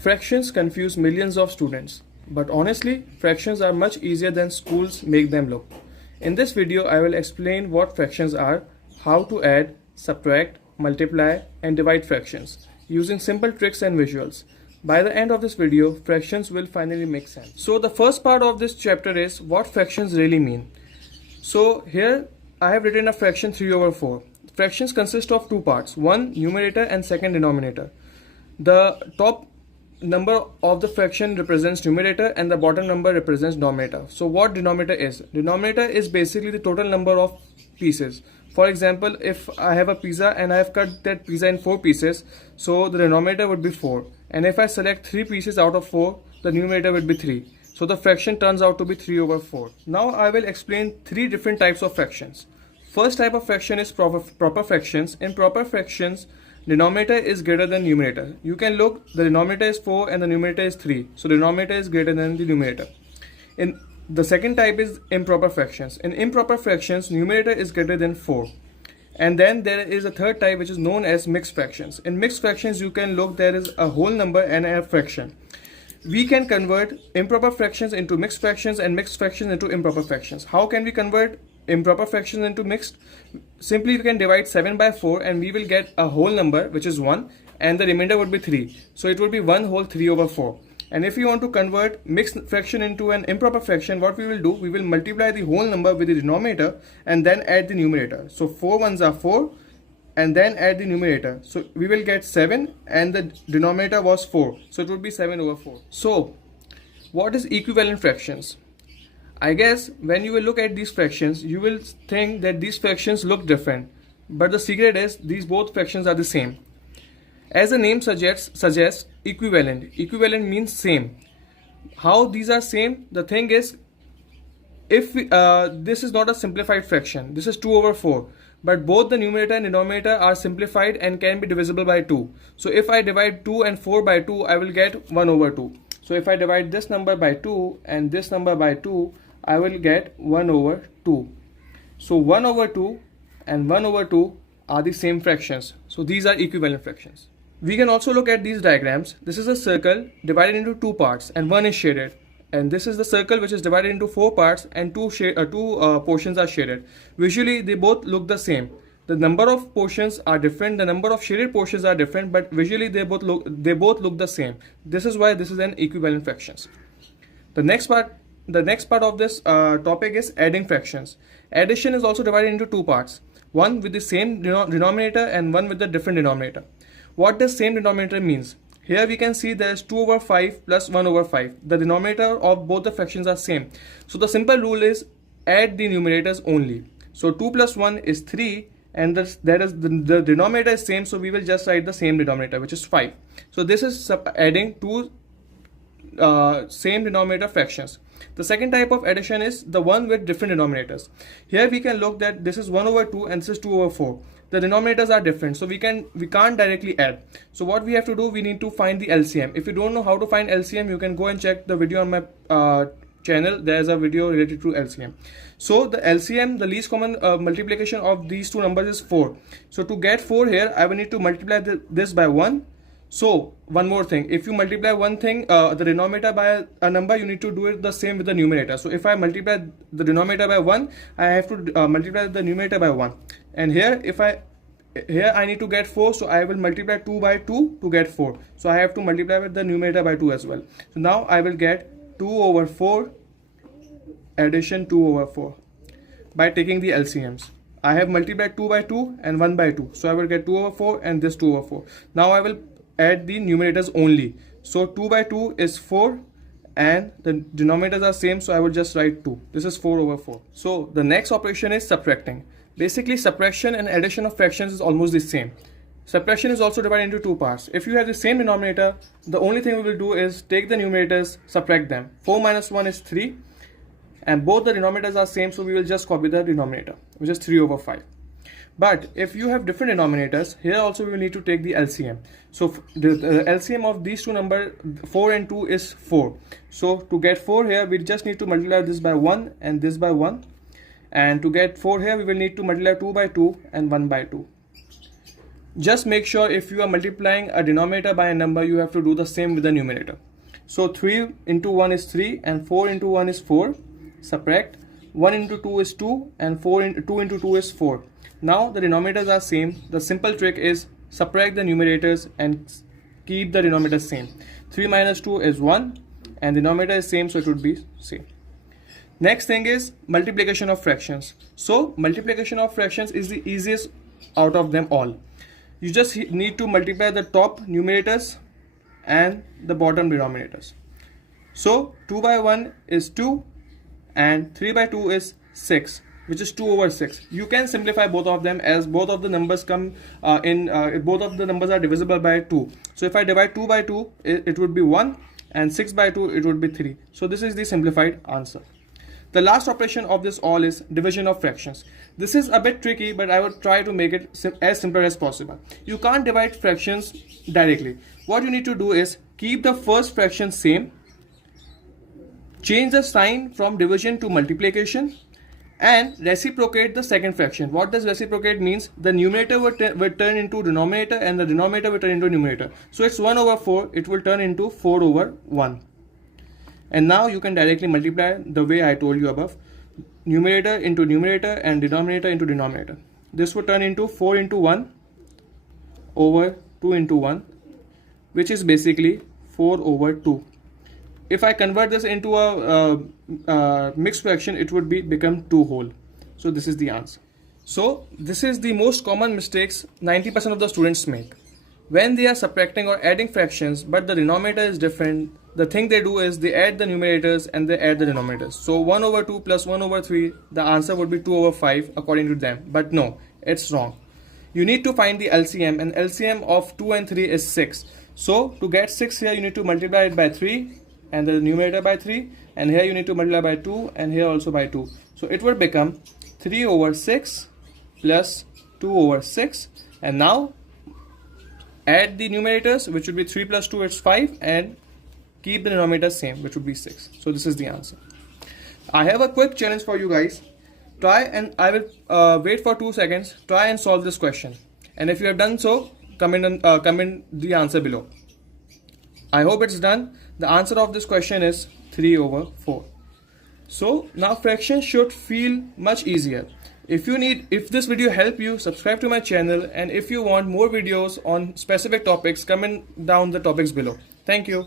Fractions confuse millions of students, but honestly, fractions are much easier than schools make them look. In this video, I will explain what fractions are, how to add, subtract, multiply, and divide fractions using simple tricks and visuals. By the end of this video, fractions will finally make sense. So the first part of this chapter is what fractions really mean. So here I have written a fraction 3 over 4. Fractions consist of two parts, one numerator and second denominator. The top number of the fraction represents numerator and the bottom number represents denominator. So what denominator is? Denominator is basically the total number of pieces. For example, if I have a pizza and I have cut that pizza in 4 pieces, so the denominator would be 4. And if I select 3 pieces out of 4, the numerator would be 3. So the fraction turns out to be 3 over 4. Now I will explain 3 different types of fractions. First type of fraction is proper fractions. In proper fractions, denominator is greater than numerator. You can look, the denominator is 4 and the numerator is 3. So denominator is greater than the numerator. In the second type is improper fractions. In improper fractions, numerator is greater than 4. And then there is a third type which is known as mixed fractions. In mixed fractions, you can look, there is a whole number and a fraction. We can convert improper fractions into mixed fractions and mixed fractions into improper fractions. How can we convert improper fractions into mixed? Simply we can divide 7 by 4 and we will get a whole number which is 1 and the remainder would be 3. So it would be 1 whole 3 over 4. And if you want to convert mixed fraction into an improper fraction, what we will do, we will multiply the whole number with the denominator and then add the numerator. So 4 ones are 4 and then add the numerator. So we will get 7 and the denominator was 4. So it would be 7 over 4. So what is equivalent fractions? I guess when you will look at these fractions, you will think that these fractions look different. But the secret is these both fractions are the same. As the name suggests equivalent. Equivalent means same. How these are same? The thing is, if this is not a simplified fraction, this is 2 over 4. But both the numerator and denominator are simplified and can be divisible by 2. So if I divide 2 and 4 by 2, I will get 1 over 2. So if I divide this number by 2 and this number by 2, I will get 1 over 2. So 1 over 2 and 1 over 2 are the same fractions. So these are equivalent fractions. We can also look at these diagrams. This is a circle divided into 2 parts and one is shaded. And this is the circle which is divided into 4 parts and two portions are shaded. Visually they both look the same. The number of portions are different, the number of shaded portions are different, but visually they both look the same. This is why this is an equivalent fractions. The next part of this topic is adding fractions. Addition is also divided into 2 parts. One with the same denominator and one with the different denominator. What does same denominator means? Here we can see there is 2 over 5 plus 1 over 5. The denominator of both the fractions are same. So the simple rule is add the numerators only. So 2 plus 1 is 3 and the denominator is same, so we will just write the same denominator which is 5. So this is adding two same denominator fractions. The second type of addition is the one with different denominators. Here we can look that this is 1 over 2 and this is 2 over 4. The denominators are different, so we can't directly add. So what we have to do, we need to find the LCM. If you don't know how to find LCM, you can go and check the video on my channel. There is a video related to LCM. So the LCM, the least common multiplication of these two numbers is 4. So to get 4 here, I will need to multiply this by 1. So one more thing, if you multiply one thing, the denominator by a number, you need to do it the same with the numerator. So if I multiply the denominator by 1, I have to multiply the numerator by 1. And here I need to get 4, so I will multiply 2 by 2 to get 4. So I have to multiply with the numerator by 2 as well. So now I will get 2 over 4 addition 2 over 4 by taking the LCMs. I have multiplied 2 by 2 and 1 by 2. So I will get 2 over 4 and this 2 over 4. Now I will add the numerators only. So 2 by 2 is 4 and the denominators are same, so I will just write 2. This is 4 over 4. So the next operation is subtracting. Basically subtraction and addition of fractions is almost the same. Subtraction is also divided into 2 parts. If you have the same denominator, the only thing we will do is take the numerators, subtract them. 4 minus 1 is 3 and both the denominators are same, so we will just copy the denominator, which is 3 over 5. But if you have different denominators, here also we will need to take the LCM. So the LCM of these two numbers, 4 and 2, is 4. So to get 4 here, we just need to multiply this by 1 and this by 1. And to get 4 here, we will need to multiply 2 by 2 and 1 by 2. Just make sure if you are multiplying a denominator by a number, you have to do the same with the numerator. So 3 into 1 is 3 and 4 into 1 is 4. Subtract. 1 into 2 is 2 and 2 into 2 is 4. Now the denominators are same. The simple trick is subtract the numerators and keep the denominators same. 3 minus 2 is 1 and the denominator is same, so it would be same. Next thing is multiplication of fractions. So multiplication of fractions is the easiest out of them all. You just need to multiply the top numerators and the bottom denominators. So 2 by 1 is 2 and 3 by 2 is 6, which is 2 over 6. You can simplify both of them as both of the numbers come both of the numbers are divisible by 2. So if I divide 2 by 2, it would be 1 and 6 by 2, it would be 3. So this is the simplified answer. The last operation of this all is division of fractions. This is a bit tricky, but I would try to make it as simple as possible. You can't divide fractions directly. What you need to do is keep the first fraction same, change the sign from division to multiplication, and reciprocate the second fraction. What does reciprocate means? The numerator will turn into denominator and the denominator will turn into numerator. So it's 1 over 4, it will turn into 4 over 1. And now you can directly multiply the way I told you above. Numerator into numerator and denominator into denominator. This would turn into 4 into 1 over 2 into 1, which is basically 4 over 2. If I convert this into a mixed fraction, it would become 2 whole. So this is the answer. So this is the most common mistakes 90% of the students make. When they are subtracting or adding fractions, but the denominator is different, the thing they do is they add the numerators and they add the denominators. So 1 over 2 plus 1 over 3, the answer would be 2 over 5 according to them. But no, it's wrong. You need to find the LCM, and LCM of 2 and 3 is 6. So to get 6 here, you need to multiply it by 3 and the numerator by 3, and here you need to multiply by 2 and here also by 2. So it would become 3 over 6 plus 2 over 6, and now add the numerators, which would be 3 plus 2 is 5, and keep the denominator same, which would be 6. So this is the answer. I have a quick challenge for you guys. Try, and I will wait for 2 seconds. Try and solve this question, and if you have done so, comment the answer below. I hope it's done. The answer of this question is 3 over 4. So now fractions should feel much easier. If this video helped you, subscribe to my channel, and if you want more videos on specific topics, comment down the topics below. Thank you.